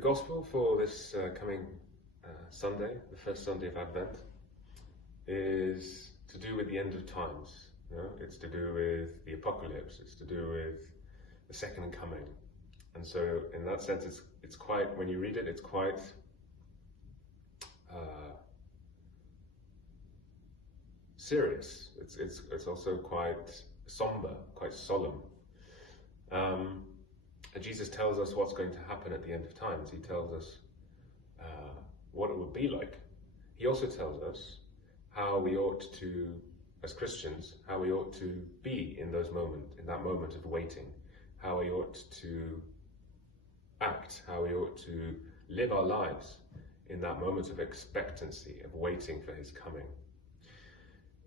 The Gospel for this coming Sunday, the first Sunday of Advent, is to do with the end of times. You know? It's to do with the apocalypse. It's to do with the second coming. And so, in that sense, it's quite, when you read it, it's quite serious. It's also quite somber, quite solemn. And Jesus tells us what's going to happen at the end of times. He tells us what it will be like. He also tells us how we ought to, as Christians, how we ought to be in that moment of waiting, how we ought to act, how we ought to live our lives in that moment of expectancy, of waiting for his coming.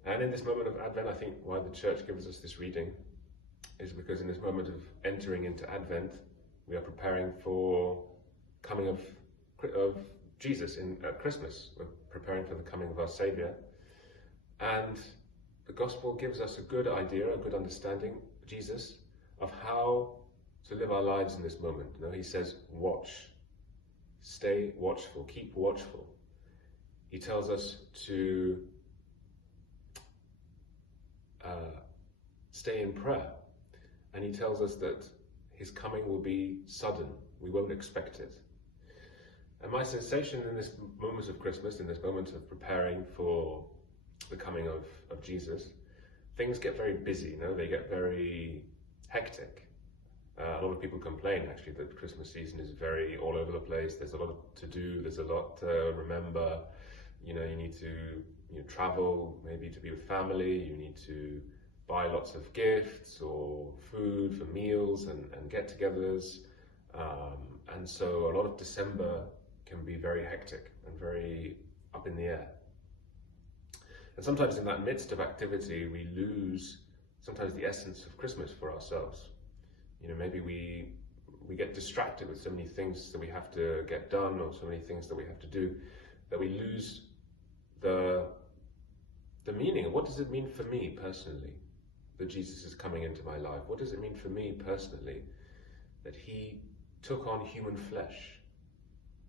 And in this moment of Advent, I think why the church gives us this reading is because in this moment of entering into Advent, we are preparing for coming of Jesus at Christmas. We're preparing for the coming of our Saviour. And the Gospel gives us a good idea, a good understanding, Jesus, of how to live our lives in this moment. You know, he says, watch, stay watchful, keep watchful. He tells us to stay in prayer. And he tells us that his coming will be sudden. We won't expect it. And my sensation in this moment of Christmas, in this moment of preparing for the coming of Jesus, things get very busy, you know, they get very hectic. A lot of people complain, actually, that the Christmas season is very all over the place. There's a lot to do, there's a lot to remember. You know, you need to travel, maybe to be with family, you need to buy lots of gifts or food for meals and get-togethers. And so a lot of December can be very hectic and very up in the air. And sometimes in that midst of activity, we lose sometimes the essence of Christmas for ourselves. You know, maybe we get distracted with so many things that we have to get done or so many things that we have to do that we lose the meaning. What does it mean for me personally that Jesus is coming into my life? What does it mean for me personally that he took on human flesh,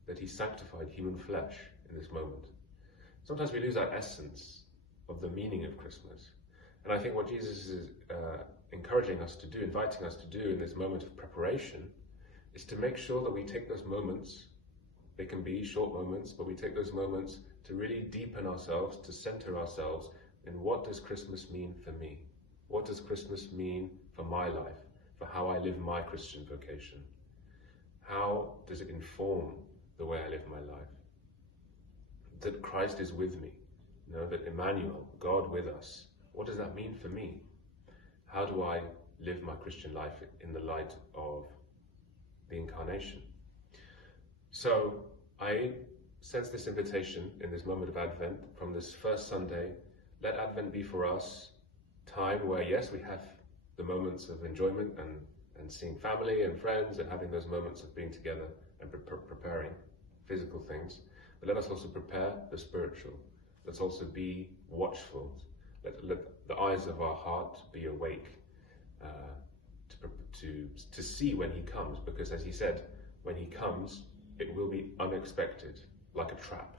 that he sanctified human flesh in this moment? Sometimes we lose our essence of the meaning of Christmas. And I think what Jesus is encouraging us to do, inviting us to do in this moment of preparation, is to make sure that we take those moments. They can be short moments, but we take those moments to really deepen ourselves, to center ourselves in what does Christmas mean for me? What does Christmas mean for my life, for how I live my Christian vocation? How does it inform the way I live my life? That Christ is with me, you know, that Emmanuel, God with us. What does that mean for me? How do I live my Christian life in the light of the Incarnation? So I sense this invitation in this moment of Advent from this first Sunday. Let Advent be for us time where, yes, we have the moments of enjoyment and seeing family and friends and having those moments of being together and preparing physical things. But let us also prepare the spiritual. Let's also be watchful. Let the eyes of our heart be awake to see when he comes, because as he said, when he comes, it will be unexpected, like a trap.